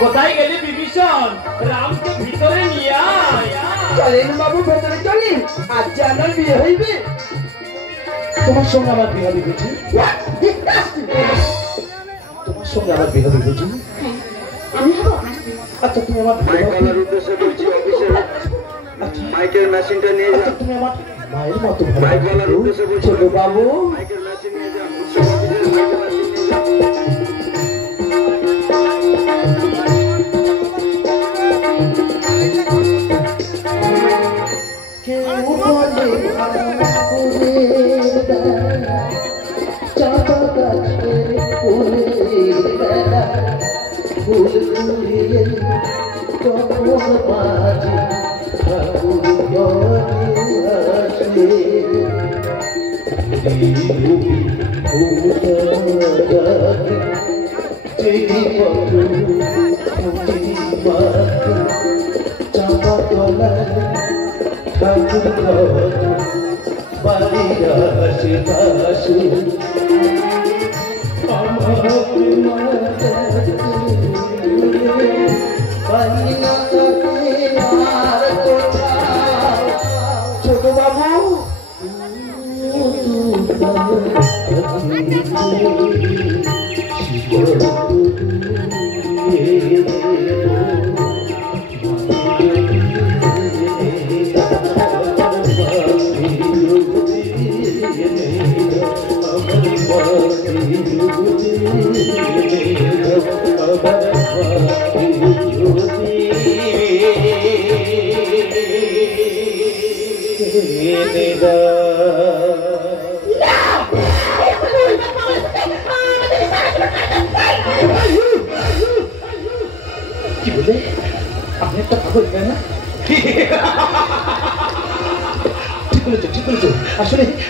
কোথায় গেলি বিভীষণ? রামকে ভিতরে নিয়ে আয়। চলেন বাবু, ভেতরে চলেন, আজ যে আমার বিয়ে হইবে। তোমার সঙ্গে আমার বিয়ে হবে বুঝি? তোমার সঙ্গে আমার বিয়ে হবে বুঝি? আচ্ছা তুমি আমার মাইকের উদ্দেশ্যে বলছি অফিসের মাইকের মেশিনটা নিয়ে যাও। তুমি আমার মায়ের মতো মাইক বলার উদ্দেশ্যে বলছি ছোট বাবু, মাইকের মেশিন নিয়ে যাও। অফিসের মাইকের মেশিন নিয়ে যাও।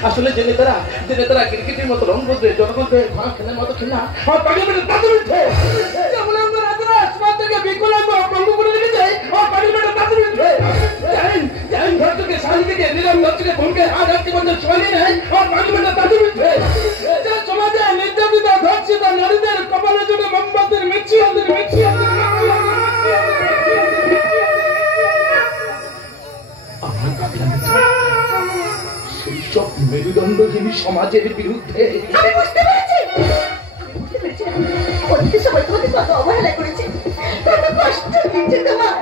আসলে জেনে তারা ক্রিকেটের মতো রং বদলে জনগণকে ঘোড়া খেলার মতো খেলা আমার পার্লামেন্টের তাদের উঠে যেমন আমরা রাজারা আসমান থেকে বিকলাঙ্গ ভঙ্গ করে রেখে যাই আমার পার্লামেন্টের তাদের উঠে জাইন ঘর থেকে শালি থেকে নিলাম ঘর থেকে ভঙ্গে হাত হাতকে বন্ধ চলে নেয় আমার পার্লামেন্টের তাদের উঠে যা সমাজে নির্যাতিতা ধর্ষিতা নারীদের কপালের জন্য মোমবাতির মিছিয়াদের এইসব মেরুদণ্ডহীন সমাজের বিরুদ্ধে। আমি বুঝতে পেরেছি, অতীতে সবাই তোমাকে কত অবহেলা করেছে, কত কষ্ট দিচ্ছে তোমার।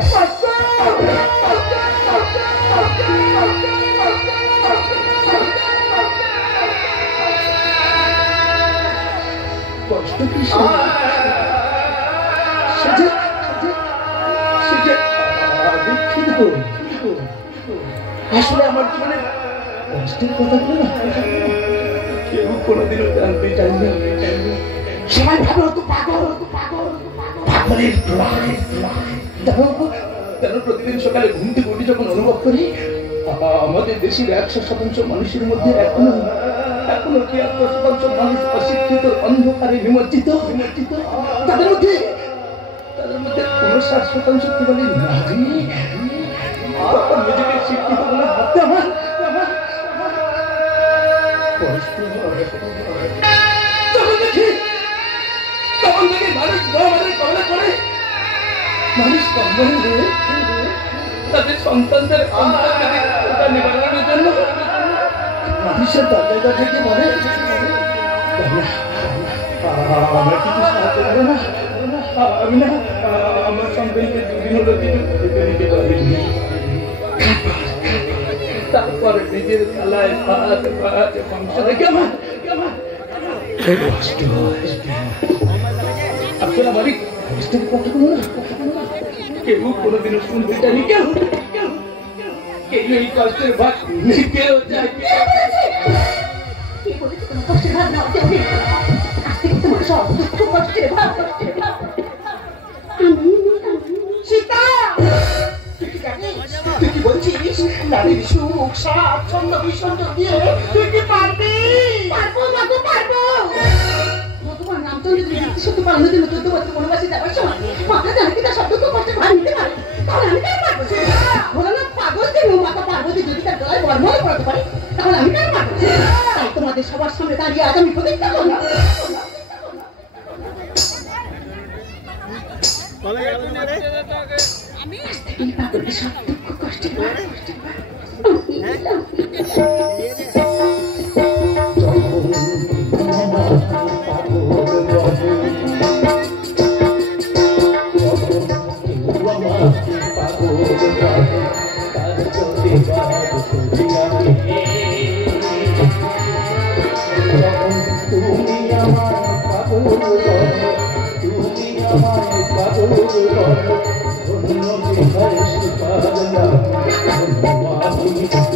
কষ্ট কি আসলে আমার জীবনে কষ্টের কথা বলে কেউ কোনোদিনও জানতে চাইনি। সবাই ভাবে হতো পাগল, পাগলের কেন প্রতিদিন সকালে ঘুম থেকে উঠে যখন অনুভব করি আমাদের দেশের 100% মানুষের মধ্যে এখনো 73% মানুষ অশিক্ষিত, অন্ধকারে নিমজ্জিত। তাদের মধ্যে 59% কি বলে নারী। তখন নিজেকে শিক্ষিত বলে ভাবতে আমার তখন দেখি মানুষ মহামারীর কবলে পড়ে, মানুষ কবলে হয়ে তাদের সন্তানদের নিবারণের জন্য মানুষের দরজা থেকে বলে আমরা কিছু সাহায্য করবো না, আমি না আমার সন্তানকে দুদিন হলো কিছু খেতে দিতে পারিনি। তারপরে নিজের খেলায় সংসারে কেমন আপনারা বাড়ি কষ্টের কথা বলো না, কেউ কোনোদিনও শুনতে চাইনি, কেউ এই কষ্টের ভাগ কেউ চাই। কষ্টের ভাগ না হতে হবে, আজ থেকে তোমার সব দুঃখ কষ্টের ভাগ। সীতা, তুই কি বলছিস নারীর সুখ স্বাচ্ছন্দ্য বিসর্জ দিয়ে তুই কি পারবি? পারবো মাগো, পারবো। ভগবান রামচন্দ্র যদি সত্য পালনের 14 বছর বনবাসে যাওয়ার সময় মাথা জানকি তার সব দুঃখ কষ্টে ভাগ নিতে পারে, তাহলে আমি কেন পারবো? ভোলানাথ পাগল যে মাতা পার্বতী যদি তার গলায় বর্মনে পড়াতে পারে, তাহলে আমি কেন পারবো? তাই তোমাদের সবার সামনে দাঁড়িয়ে আজ আমি প্রতিজ্ঞা করলাম, এই পাগলের সব দুঃখ কষ্টের ভাগ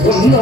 ধন্য